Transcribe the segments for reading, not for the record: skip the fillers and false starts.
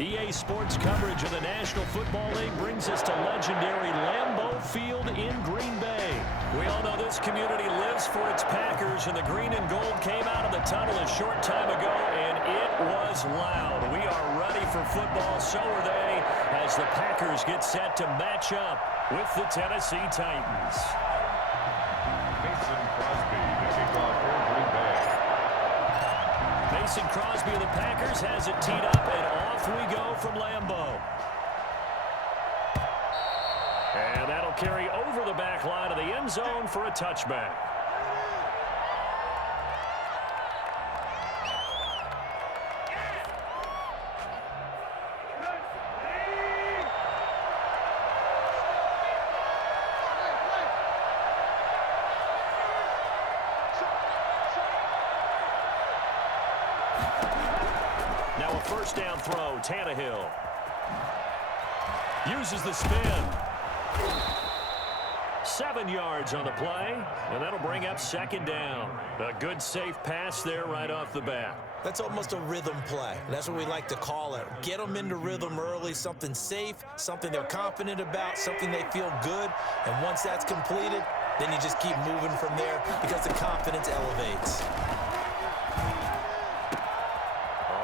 EA Sports coverage of the National Football League brings us to legendary Lambeau Field in Green Bay. We all know this community lives for its Packers, and the green and gold came out of the tunnel a short time ago, and it was loud. We are ready for football, so are they, as the Packers get set to match up with the Tennessee Titans. Mason Crosby of the Packers has it teed up, and off we go from Lambeau. And that'll carry over the back line of the end zone for a touchback. Now a first down throw, Tannehill. Uses the spin. 7 yards on the play, and that'll bring up second down. A good safe pass there right off the bat. That's almost a rhythm play. That's what we like to call it. Get them into rhythm early, something safe, something they're confident about, something they feel good. And once that's completed, then you just keep moving from there because the confidence elevates.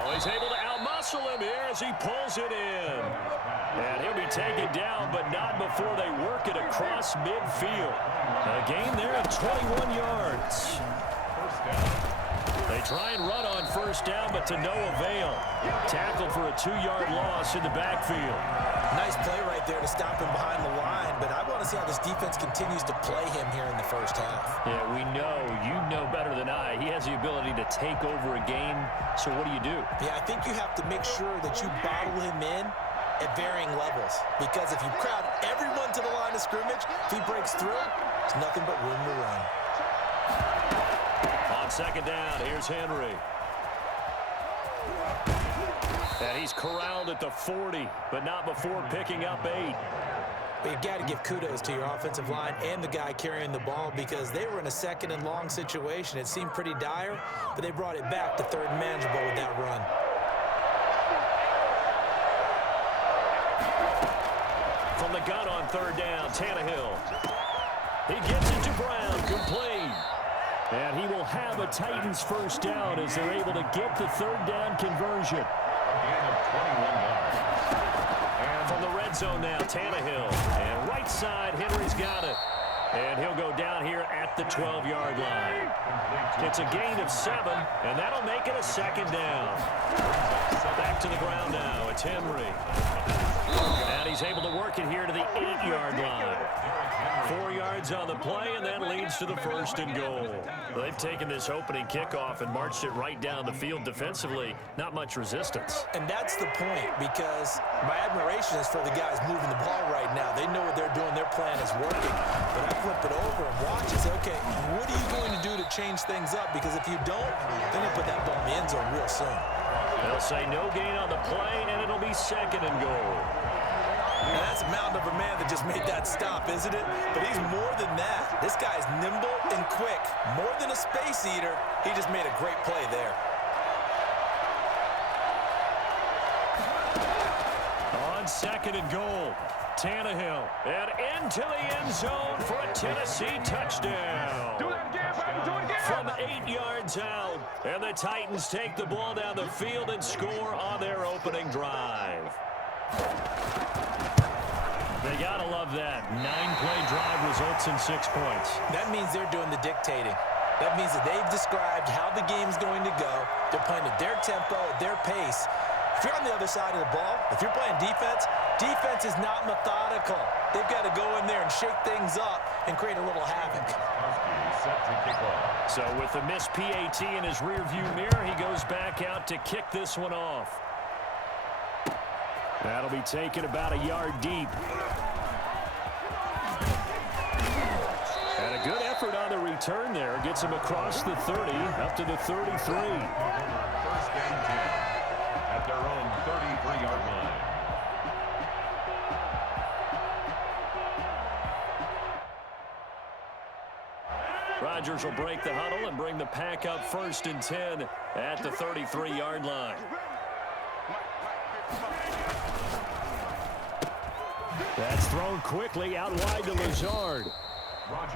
Oh, he's able to outmuscle him here as he pulls it in. And he'll be taken down, but not before they work it across midfield. A gain there of 21 yards. They try and run on first down, but to no avail. Tackled for a 2-yard loss in the backfield. Nice play right there to stop him behind the line, but I want to see how this defense continues to play him here in the first half. Yeah, we know. You know better than I. He has the ability to take over a game, so what do you do? Yeah, I think you have to make sure that you bottle him in at varying levels, because if you crowd everyone to the line of scrimmage, if he breaks through, there's nothing but room to run. On second down, here's Henry. And he's corralled at the 40, but not before picking up 8. But you've got to give kudos to your offensive line and the guy carrying the ball, because they were in a second and long situation. It seemed pretty dire, but they brought it back to third and manageable with that run. From the gun on third down, Tannehill. He gets it to Brown, complete. And he will have a Titans first down as they're able to get the third down conversion. From the red zone now, Tannehill. And right side, Henry's got it. And he'll go down here at the 12-yard line. It's a gain of 7, and that'll make it a second down. Back to the ground now. It's Henry. And he's able to work it here to the 8-yard line. 4 yards on the play, and that leads to the first and goal. They've taken this opening kickoff and marched it right down the field defensively. Not much resistance. And that's the point, because my admiration is for the guys moving the ball right now. They know what they're doing. Their plan is working. But I flip it over and watch and say, okay, what are you going to do to change things up? Because if you don't, then you'll put that ball in the end zone real soon. They'll say no gain on the play, and it'll be second and goal. And that's a mountain of a man that just made that stop, isn't it? But he's more than that. This guy's nimble and quick. More than a space eater, he just made a great play there. On second and goal, Tannehill. And into the end zone for a Tennessee touchdown. Do that again, baby. Do it again. From 8 yards out. And the Titans take the ball down the field and score on their opening drive. They gotta love that. 9-play drive results in 6 points. That means they're doing the dictating. That means that they've described how the game's going to go. They're playing at their tempo, at their pace. If you're on the other side of the ball, if you're playing defense, defense is not methodical. They've got to go in there and shake things up and create a little havoc. So with the missed PAT in his rearview mirror, he goes back out to kick this one off. That'll be taken about a yard deep. And a good effort on the return there. Gets him across the 30, up to the 33. First and 10 at their own 33-yard line. Rodgers will break the huddle and bring the pack up first and 10 at the 33-yard line. That's thrown quickly out wide to Lazard.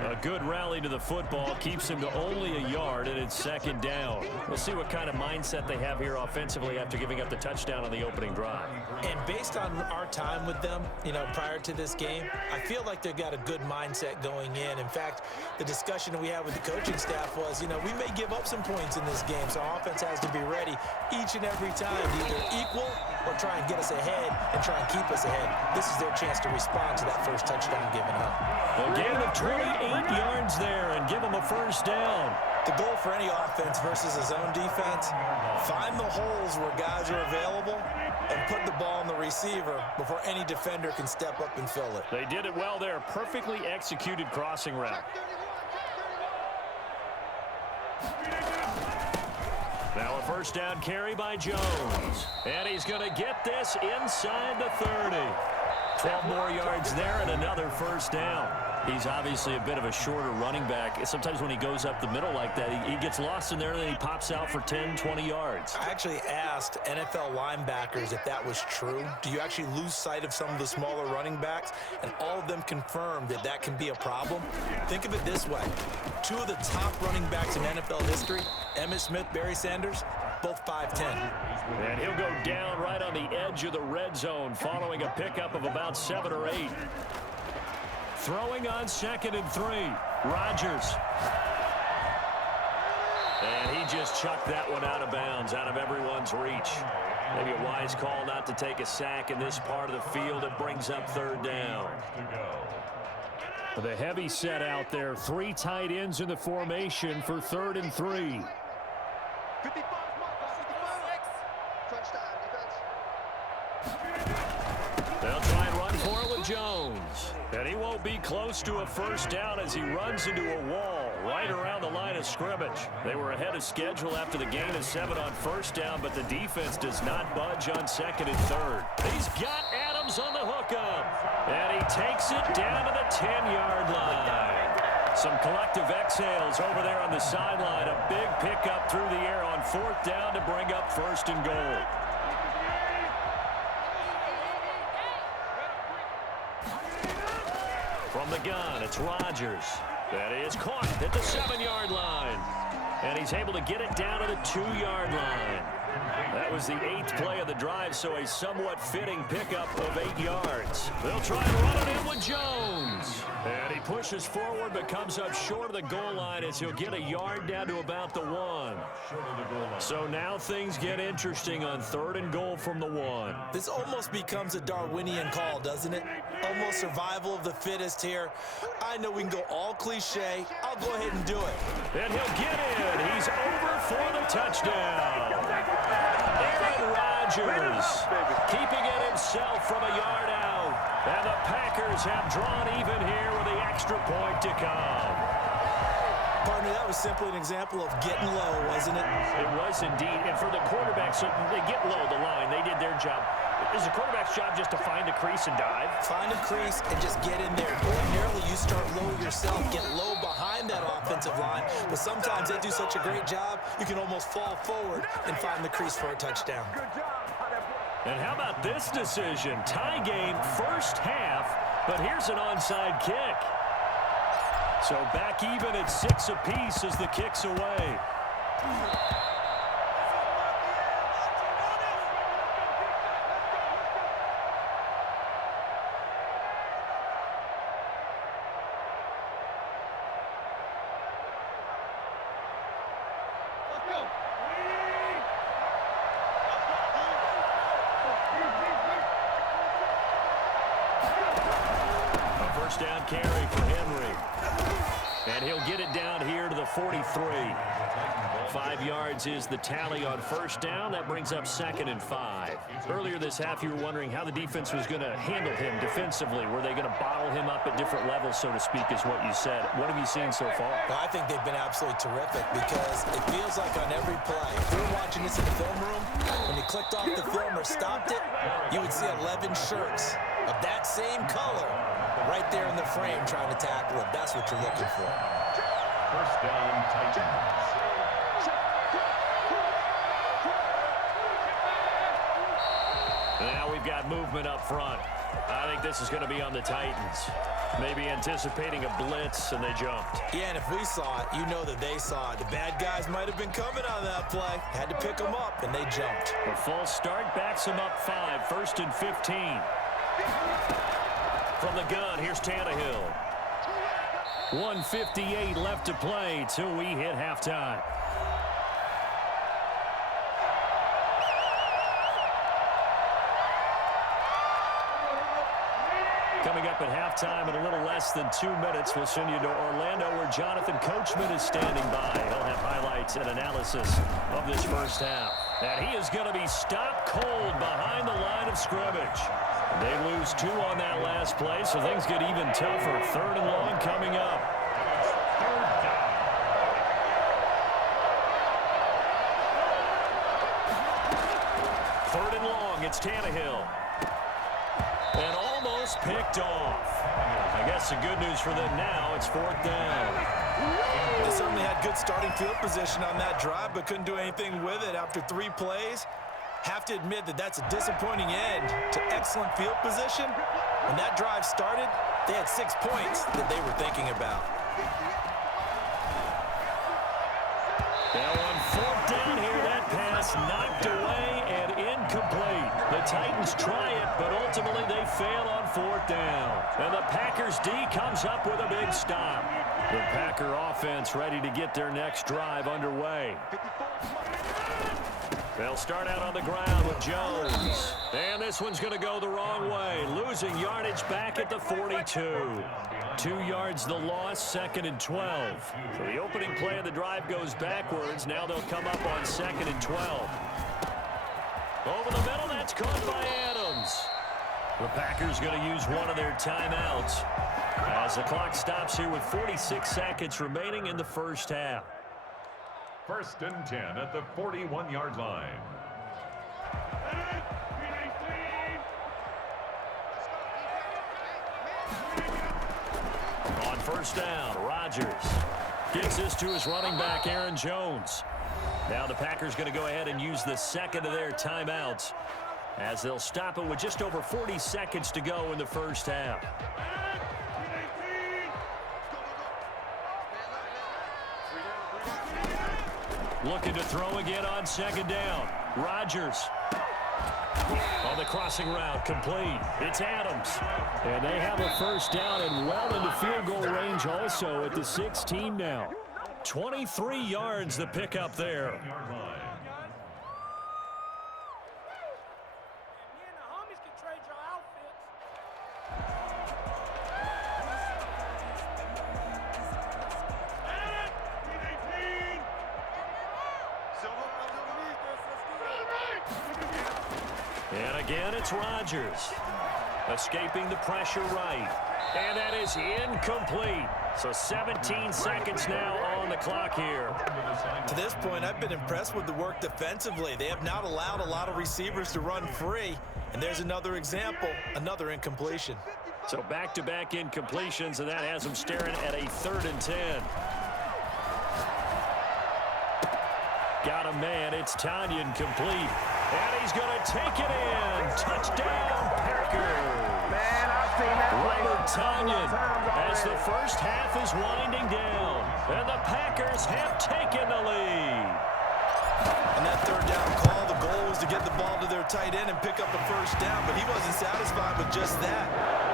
A good rally to the football keeps him to only a yard, and it's second down. We'll see what kind of mindset they have here offensively after giving up the touchdown on the opening drive. And based on our time with them, prior to this game, I feel like they've got a good mindset going in. In fact, the discussion we had with the coaching staff was, we may give up some points in this game, so our offense has to be ready each and every time to either equal or try and get us ahead and try and keep us ahead. This is their chance to respond to that first touchdown given up. A gain of 28 yards there and give them a first down. The goal for any offense versus a zone defense, find the holes where guys are available and put the ball on the receiver before any defender can step up and fill it. They did it well there. Perfectly executed crossing route. Now a first down carry by Jones. And he's going to get this inside the 30. 12 more yards there and another first down. He's obviously a bit of a shorter running back. Sometimes when he goes up the middle like that, he gets lost in there and then he pops out for 10, 20 yards. I actually asked NFL linebackers if that was true. Do you actually lose sight of some of the smaller running backs? And all of them confirmed that that can be a problem. Think of it this way. Two of the top running backs in NFL history, Emmitt Smith, Barry Sanders, both 5'10". And he'll go down right on the edge of the red zone following a pickup of about 7 or 8. Throwing on 2nd and 3. Rodgers. And he just chucked that one out of bounds, out of everyone's reach. Maybe a wise call not to take a sack in this part of the field. It brings up third down. The heavy set out there. 3 tight ends in the formation for 3rd and 3. They'll try and run for it with Jones. And he won't be close to a first down as he runs into a wall right around the line of scrimmage. They were ahead of schedule after the gain of 7 on first down, but the defense does not budge on 2nd and 3rd. He's got Adams on the hookup. And he takes it down to the 10-yard line. Some collective exhales over there on the sideline. A big pickup through the air on 4th down to bring up 1st and goal. From the gun, it's Rodgers. That is caught at the 7-yard line. And he's able to get it down to the 2-yard line. That was the 8th play of the drive, so a somewhat fitting pickup of 8 yards. They'll try and run it in with Jones. And he pushes forward but comes up short of the goal line as he'll get a yard down to about the 1. So now things get interesting on 3rd and goal from the 1. This almost becomes a Darwinian call, doesn't it? Almost survival of the fittest here. I know we can go all cliche. I'll go ahead and do it. And he'll get in. He's over for the touchdown. Aaron Rodgers keeping it himself from a yard out. And the Packers have drawn even here with the extra point to come. Partner, that was simply an example of getting low, wasn't it? It was indeed. And for the quarterbacks, so they get low the line. They did their job. Is the quarterback's job just to find a crease and dive? Find a crease and just get in there. Ordinarily, you start low yourself, get low behind that offensive line. But sometimes they do such a great job, you can almost fall forward and find the crease for a touchdown. And how about this decision? Tie game, first half, but here's an onside kick. So back even at 6 apiece as the kick's away. Down carry for Henry. And he'll get it down here to the 43. 5 yards is the tally on first down. That brings up 2nd and 5. Earlier this half, you were wondering how the defense was going to handle him defensively. Were they going to bottle him up at different levels, so to speak, is what you said. What have you seen so far? Well, I think they've been absolutely terrific because it feels like on every play, if you were watching this in the film room, when you clicked off the film or stopped it, you would see 11 shirts of that same color right there in the frame trying to tackle him. That's what you're looking for. First down, Titans. they've got movement up front. I think this is going to be on the Titans. Maybe anticipating a blitz, and they jumped. Yeah, and if we saw it, you know that they saw it. The bad guys might have been coming on that play. Had to pick them up, and they jumped. The false start backs them up 5, 1st and 15. From the gun, here's Tannehill. 1:58 left to play till we hit halftime. Coming up at halftime in a little less than 2 minutes, we'll send you to Orlando where Jonathan Coachman is standing by. He'll have highlights and analysis of this first half. And he is going to be stopped cold behind the line of scrimmage. They lose 2 on that last play, so things get even tougher. 3rd and long coming up. Third and long, it's Tannehill. And almost picked off. I guess the good news for them now, it's 4th down. They certainly had good starting field position on that drive, but couldn't do anything with it after 3 plays. Have to admit that that's a disappointing end to excellent field position. When that drive started, they had 6 points that they were thinking about. Now on 4th down here, that pass knocked away and incomplete. The Titans try it, but ultimately they fail on 4th down. And the Packers D comes up with a big stop. The Packer offense ready to get their next drive underway. They'll start out on the ground with Jones. And this one's going to go the wrong way. Losing yardage back at the 42. 2 yards the loss, 2nd and 12. So the opening play of the drive goes backwards. Now they'll come up on 2nd and 12. Over the middle, that's caught by Adams. The Packers going to use one of their timeouts as the clock stops here with 46 seconds remaining in the first half. 1st and 10 at the 41-yard line. On 1st down, Rodgers gives this to his running back, Aaron Jones. Now the Packers going to go ahead and use the 2nd of their timeouts as they'll stop it with just over 40 seconds to go in the first half. Looking to throw again on 2nd down. Rodgers on the crossing route, complete. It's Adams. And they have a 1st down and well into field goal range also at the 16 now. 23 yards the pickup there. And again, it's Rodgers. Escaping the pressure right. And that is incomplete. So 17 seconds now on the clock here. To this point, I've been impressed with the work defensively. They have not allowed a lot of receivers to run free. And there's another example, another incompletion. So back-to-back incompletions, and that has them staring at a 3rd and 10. Got a man. It's Tanyan complete. And he's going to take it in. Touchdown, Packers. Man, I've seen that Robert Tanyan as the first half is winding down. And the Packers have taken the lead. On that 3rd down call, the goal was to get the ball to their tight end and pick up a 1st down, but he wasn't satisfied with just that.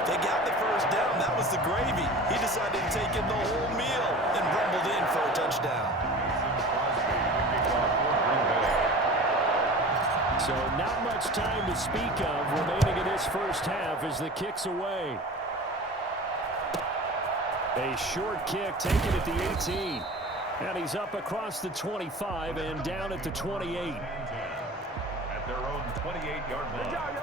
They got the 1st down. That was the gravy. He decided to take in the whole meal and rumbled in for a touchdown. So not much time to speak of remaining in this first half as the kick's away. A short kick taken at the 18. And he's up across the 25 and down at the 28. At their own 28-yard line.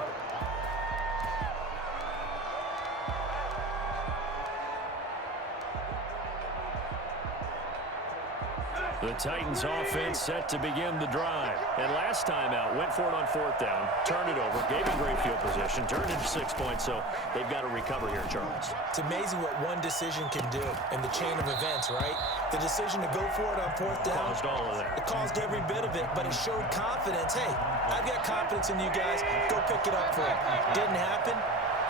The Titans offense set to begin the drive. And last time out, went for it on 4th down, turned it over, gave him great field position, turned into 6 points, so they've got to recover here, Charles. It's amazing what one decision can do in the chain of events, right? The decision to go for it on 4th down. Caused all of that. It caused every bit of it, but it showed confidence. Hey, I've got confidence in you guys. Go pick it up for it. Didn't happen.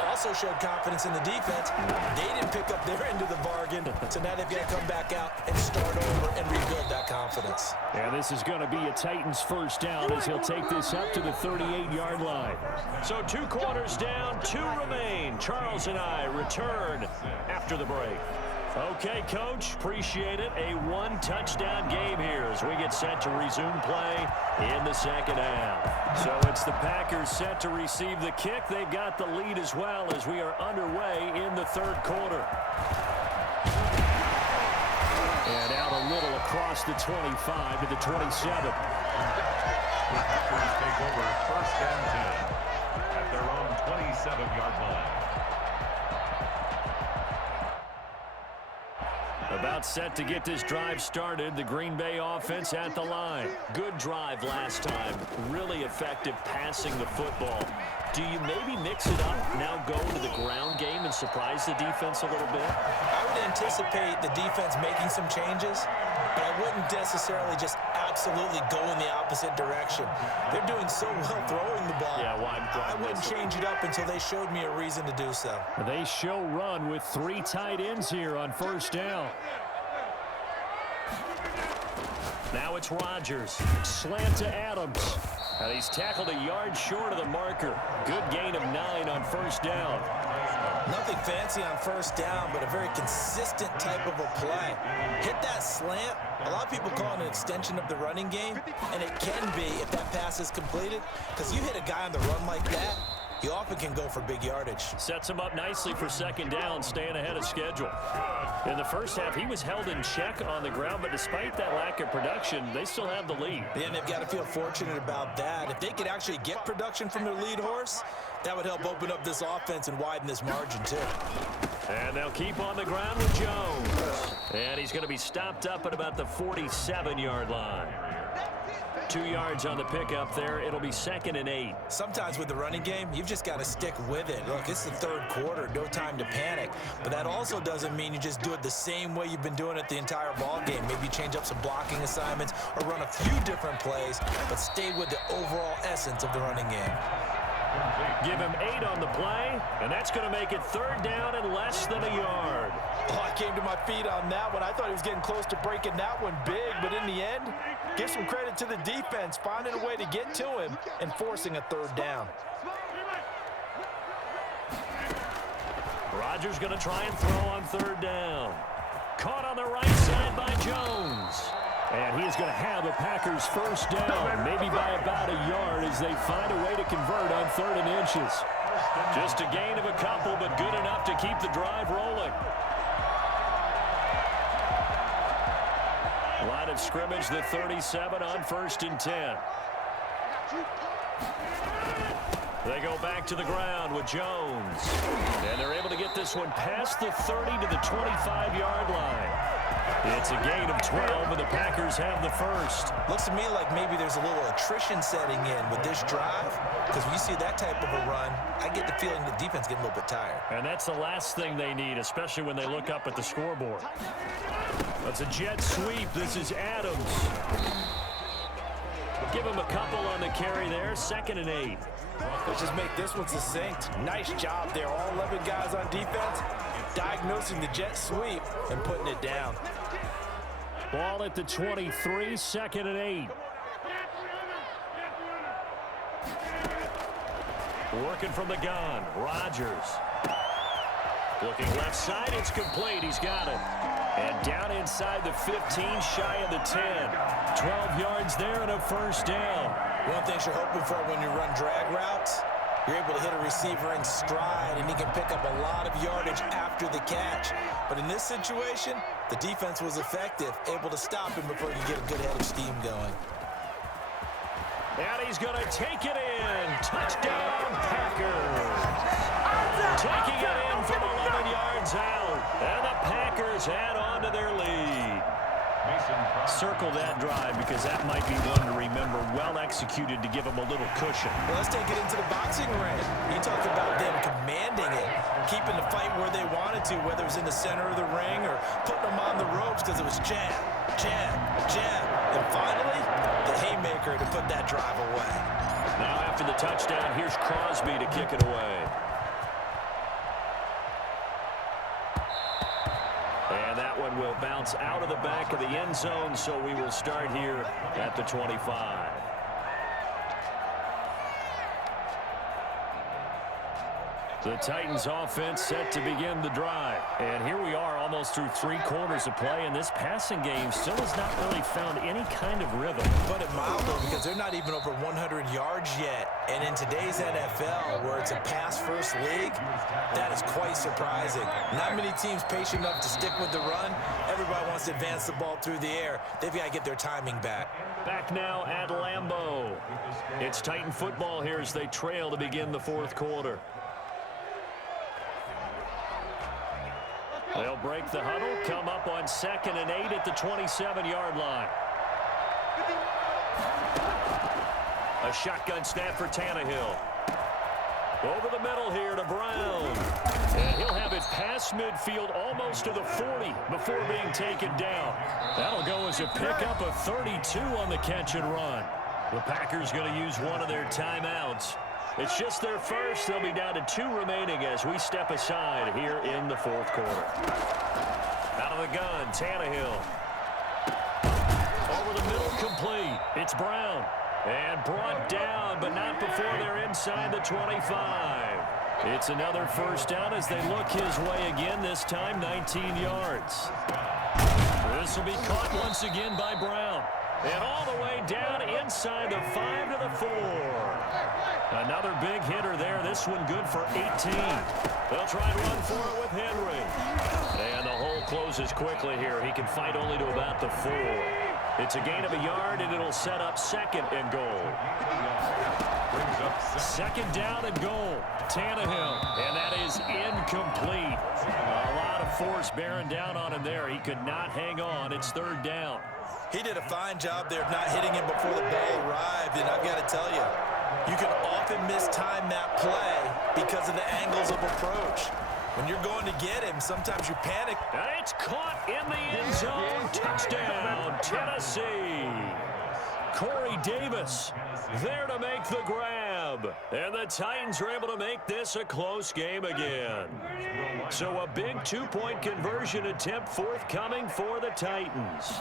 Also showed confidence in the defense. They didn't pick up their end of the bargain, so now they've got to come back out and start over and rebuild that confidence. And this is going to be a Titans first down as he'll take this up to the 38-yard line. So 2 quarters down, 2 remain. Charles and I return after the break. Okay, Coach, appreciate it. A 1-touchdown game here as we get set to resume play in the second half. So it's the Packers set to receive the kick. They've got the lead as well as we are underway in the 3rd quarter. And out a little across the 25 to the 27. The Packers take over 1st and 10 at their own 27-yard line. About set to get this drive started. The Green Bay offense at the line. Good drive last time. Really effective passing the football. Do you maybe mix it up, now go into the ground game and surprise the defense a little bit? I would anticipate the defense making some changes, but I wouldn't necessarily just absolutely go in the opposite direction. They're doing so well throwing the ball. Yeah, why I wouldn't change it up until they showed me a reason to do so. They show run with 3 tight ends here on 1st down. Now it's Rodgers. Slant to Adams. And he's tackled a yard short of the marker. Good gain of 9 on 1st down. Nothing fancy on 1st down, but a very consistent type of a play. Hit that slant. A lot of people call it an extension of the running game, and it can be if that pass is completed, because you hit a guy on the run like that, he often can go for big yardage. Sets him up nicely for 2nd down, staying ahead of schedule. In the first half, he was held in check on the ground, but despite that lack of production, they still have the lead. And they've got to feel fortunate about that. If they could actually get production from their lead horse, that would help open up this offense and widen this margin, too. And they'll keep on the ground with Jones. And he's going to be stopped up at about the 47-yard line. 2 yards on the pickup there. It'll be 2nd and 8. Sometimes with the running game, you've just got to stick with it. Look, it's the 3rd quarter, no time to panic. But that also doesn't mean you just do it the same way you've been doing it the entire ball game. Maybe change up some blocking assignments or run a few different plays, but stay with the overall essence of the running game. Give him 8 on the play, and that's going to make it 3rd down and less than a yard. Oh, I came to my feet on that one. I thought he was getting close to breaking that one big, but in the end, give some credit to the defense, finding a way to get to him and forcing a 3rd down. Rodgers going to try and throw on 3rd down. Caught on the right side by Jones. And he is going to have a Packers 1st down, maybe by about a yard as they find a way to convert on 3rd and inches. Just a gain of a couple, but good enough to keep the drive rolling. Line of scrimmage, the 37 on 1st and 10. They go back to the ground with Jones. And they're able to get this one past the 30 to the 25-yard line. It's a gain of 12, and the Packers have the 1st. Looks to me like maybe there's a little attrition setting in with this drive, because when you see that type of a run, I get the feeling the defense getting a little bit tired. And that's the last thing they need, especially when they look up at the scoreboard. That's a jet sweep. This is Adams. Give him a couple on the carry there. 2nd and 8. Let's just make this one succinct. Nice job there. All 11 guys on defense diagnosing the jet sweep and putting it down. Ball at the 23, 2nd and 8. Working from the gun, Rodgers. Looking left side, it's complete. He's got it. And down inside the 15, shy of the 10. 12 yards there and a 1st down. One thing you're hoping for when you run drag routes, you're able to hit a receiver in stride, and he can pick up a lot of yardage after the catch. But in this situation, the defense was effective, able to stop him before you get a good head of steam going. And he's going to take it in. Touchdown, Packers. Taking it in from 11 yards out. And the Packers add on to their lead. Circle that drive because that might be one to remember. Well executed to give them a little cushion. Well, let's take it into the boxing ring. You talk about them commanding it, keeping the fight where they wanted to, whether it was in the center of the ring or putting them on the ropes because it was jab, jab, jab. And finally, the haymaker to put that drive away. Now after the touchdown, here's Crosby to kick it away. And that one will bounce out of the back of the end zone, so we will start here at the 25. The Titans offense set to begin the drive. And here we are almost through 3 quarters of play, and this passing game still has not really found any kind of rhythm. Put it mildly, because they're not even over 100 yards yet. And in today's NFL, where it's a pass-first league, that is quite surprising. Not many teams patient enough to stick with the run. Everybody wants to advance the ball through the air. They've got to get their timing back. Back now at Lambeau. It's Titan football here as they trail to begin the 4th quarter. They'll break the huddle, come up on 2nd and 8 at the 27-yard line. A shotgun snap for Tannehill. Over the middle here to Brown. And he'll have it past midfield almost to the 40 before being taken down. That'll go as a pickup of 32 on the catch and run. The Packers going to use one of their timeouts. It's just their first. They'll be down to 2 remaining as we step aside here in the 4th quarter. Out of the gun, Tannehill. Over the middle, complete. It's Brown. And brought down, but not before they're inside the 25. It's another first down as they look his way again, this time 19 yards. This will be caught once again by Brown. And all the way down inside the 5 to the 4. Another big hitter there. This one good for 18. They'll try and run for it with Henry. And the hole closes quickly here. He can fight only to about the 4. It's a gain of a yard, and it'll set up 2nd and goal. 2nd down and goal. Tannehill, and that is incomplete. A lot of force bearing down on him there. He could not hang on. It's 3rd down. He did a fine job there of not hitting him before the ball arrived, and I've got to tell you, you can often mistime that play because of the angles of approach. When you're going to get him, sometimes you panic. And it's caught in the end zone. Touchdown, Tennessee. Corey Davis there to make the grab. And the Titans are able to make this a close game again. So a big 2-point conversion attempt forthcoming for the Titans.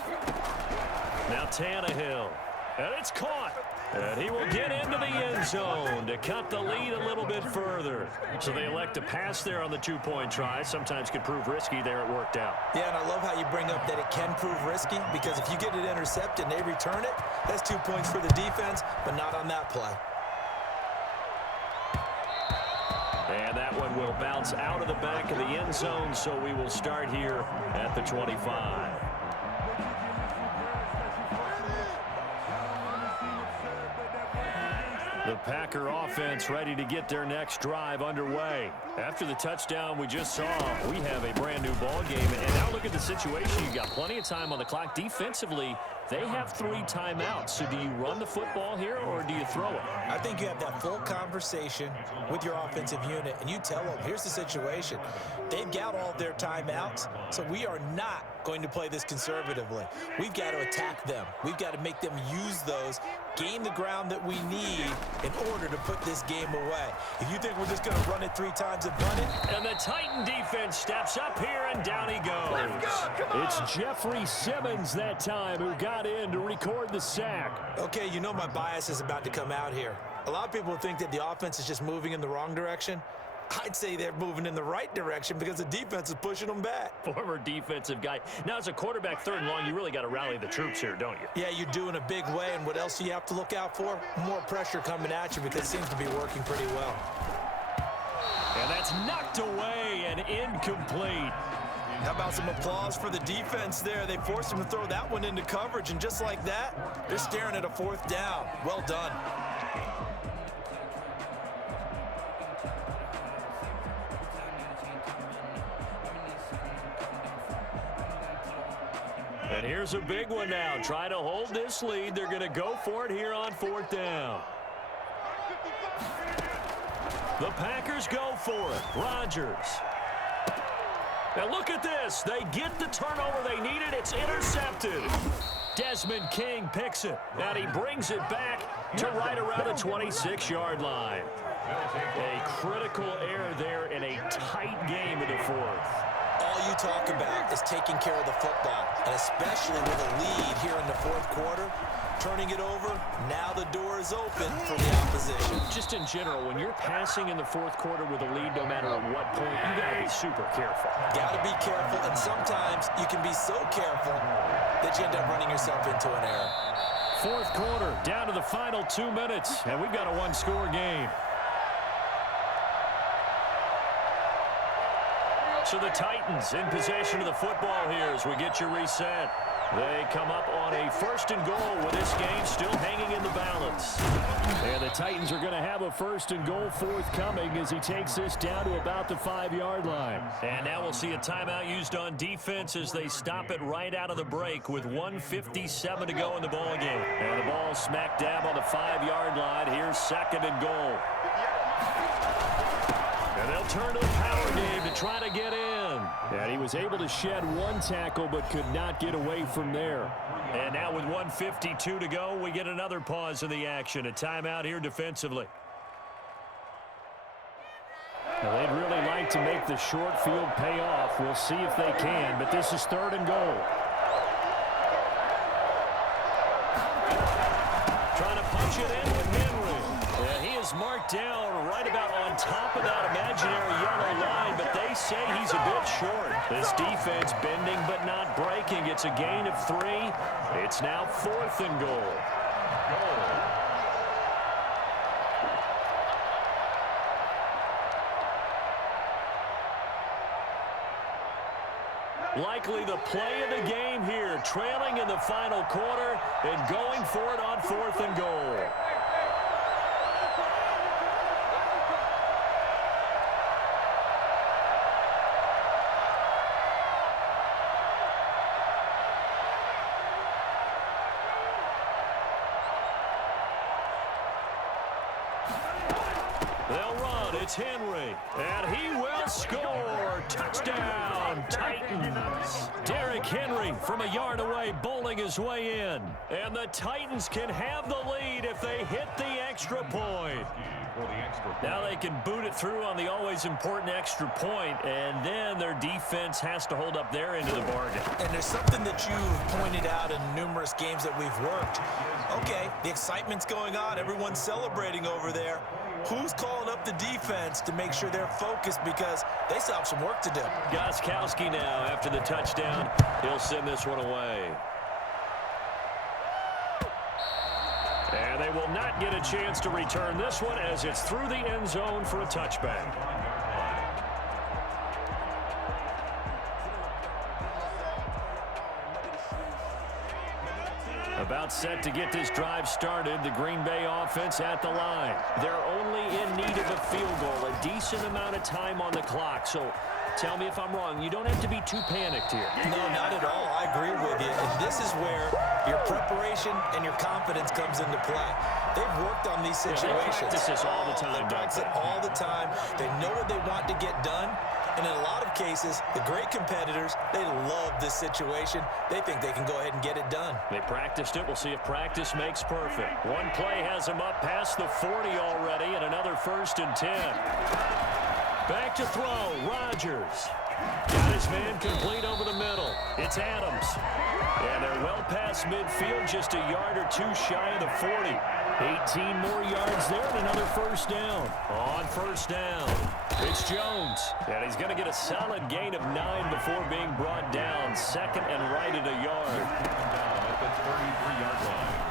Now Tannehill. And it's caught. And he will get into the end zone to cut the lead a little bit further. So they elect to pass there on the 2-point try. Sometimes could prove risky. There it worked out. Yeah, and I love how you bring up that it can prove risky, because if you get it intercepted and they return it, that's 2 points for the defense, but not on that play. And that one will bounce out of the back of the end zone, so we will start here at the 25. The Packer offense ready to get their next drive underway. After the touchdown we just saw, we have a brand new ball game. And now look at the situation. You've got plenty of time on the clock. Defensively, they have 3 timeouts. So do you run the football here or do you throw it? I think you have that full conversation with your offensive unit, and you tell them, here's the situation. They've got all their timeouts, so we are not going to play this conservatively. We've got to attack them. We've got to make them use those, gain the ground that we need in order to put this game away. If you think we're just going to run it 3 times and punt it. And the Titan defense steps up here, and down he goes. Let's go, it's Jeffrey Simmons that time who got in to record the sack. Okay, you know my bias is about to come out here. A lot of people think that the offense is just moving in the wrong direction. I'd say they're moving in the right direction because the defense is pushing them back. Former defensive guy. Now, as a quarterback 3rd and long, you really got to rally the troops here, don't you? Yeah, you do in a big way. And what else do you have to look out for? More pressure coming at you because it seems to be working pretty well. And that's knocked away and incomplete. How about some applause for the defense there? They forced him to throw that one into coverage, and just like that, they're staring at a 4th down. Well done. And here's a big one now. Try to hold this lead. They're going to go for it here on 4th down. The Packers go for it. Rodgers. Now look at this. They get the turnover they needed. It's intercepted. Desmond King picks it. And he brings it back to right around the 26-yard line. A critical error there in a tight game in the 4th. All you talk about is taking care of the football, and especially with a lead here in the 4th quarter. Turning it over, now the door is open for the opposition. Just in general, when you're passing in the 4th quarter with a lead, no matter at what point, you got to be super careful. Got to be careful, and sometimes you can be so careful that you end up running yourself into an error. 4th quarter, down to the final 2 minutes, and we've got a one-score game. So the Titans in possession of the football here as we get you reset. They come up on a 1st and goal with this game still hanging in the balance. And the Titans are going to have a 1st and goal forthcoming as he takes this down to about the 5-yard line. And now we'll see a timeout used on defense as they stop it right out of the break with 1:57 to go in the ball game. And the ball smack dab on the 5-yard line. Here's 2nd and goal. And they'll turn to the power game to try to get in. And he was able to shed one tackle but could not get away from there. And now with 1:52 to go, we get another pause in the action. A timeout here defensively. Now they'd really like to make the short field pay off. We'll see if they can, but this is 3rd and goal. Trying to punch it in with Henry. Yeah, he is marked down right about on top of that imaginary yellow line, but they say he's a bit short. This defense bending but not breaking. It's a gain of 3. It's now 4th and goal. Likely the play of the game here, trailing in the final quarter and going for it on 4th and goal. They'll run. It's Henry. And he will score. Touchdown, Titans. Derrick Henry from a yard away bowling his way in. And the Titans can have the lead if they hit the extra point. Now they can boot it through on the always important extra point, and then their defense has to hold up their end of the bargain. And there's something that you've pointed out in numerous games that we've worked. Okay, the excitement's going on. Everyone's celebrating over there. Who's calling up the defense to make sure they're focused because they still have some work to do? Gostkowski now after the touchdown. He'll send this one away. And they will not get a chance to return this one as it's through the end zone for a touchback. About set to get this drive started. The Green Bay offense at the line. They're only in need of a field goal, a decent amount of time on the clock. So tell me if I'm wrong. You don't have to be too panicked here. No, not at all. I agree with you. And this is where your preparation and your confidence comes into play. They've worked on these situations. They practice this all the time. They practice it all the time. They know what they want to get done. And in a lot of cases, the great competitors, they love this situation. They think they can go ahead and get it done. They practiced it. We'll see if practice makes perfect. One play has them up past the 40 already, and another 1st and 10. Back to throw. Rodgers. Got his man complete over the middle. It's Adams. And they're well past midfield, just a yard or two shy of the 40. 18 more yards there and another 1st down. On 1st down, it's Jones. And he's going to get a solid gain of 9 before being brought down. 2nd and right at a yard. At the 33-yard line.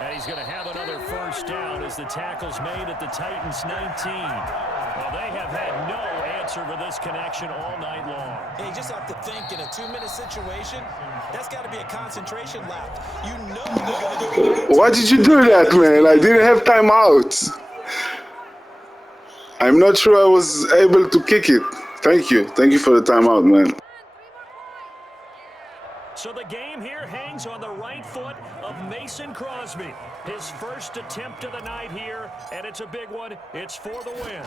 And he's going to have another 1st down as the tackle's made at the Titans' 19. Well, they have had no answer for this connection all night long. You just have to think in a 2-minute situation, that's got to be a concentration lap. You know they're going to do. Why did you do that, man? I didn't have timeouts. I'm not sure I was able to kick it. Thank you. Thank you for the timeout, man. So lands on the right foot of Mason Crosby. His first attempt of the night here, and it's a big one. It's for the win.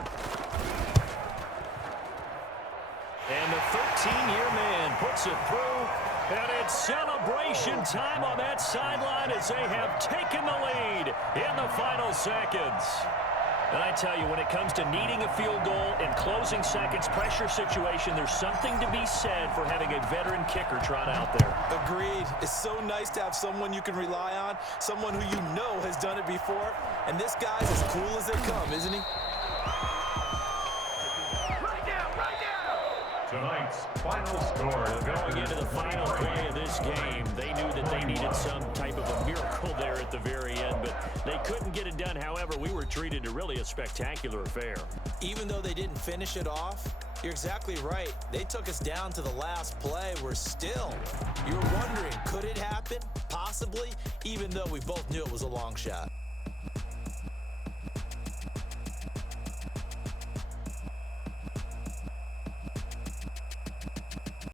And the 13-year man puts it through, and it's celebration time on that sideline as they have taken the lead in the final seconds. And I tell you, when it comes to needing a field goal in closing seconds, pressure situation, there's something to be said for having a veteran kicker trot out there. Agreed. It's so nice to have someone you can rely on, someone who you know has done it before. And this guy's as cool as they come, isn't he? Tonight's final score. Going into the final play of this game, they knew that they needed some type of a miracle there at the very end, but they couldn't get it done. However, we were treated to really a spectacular affair. Even though they didn't finish it off, you're exactly right. They took us down to the last play. We're still, you're wondering, could it happen? Possibly, even though we both knew it was a long shot.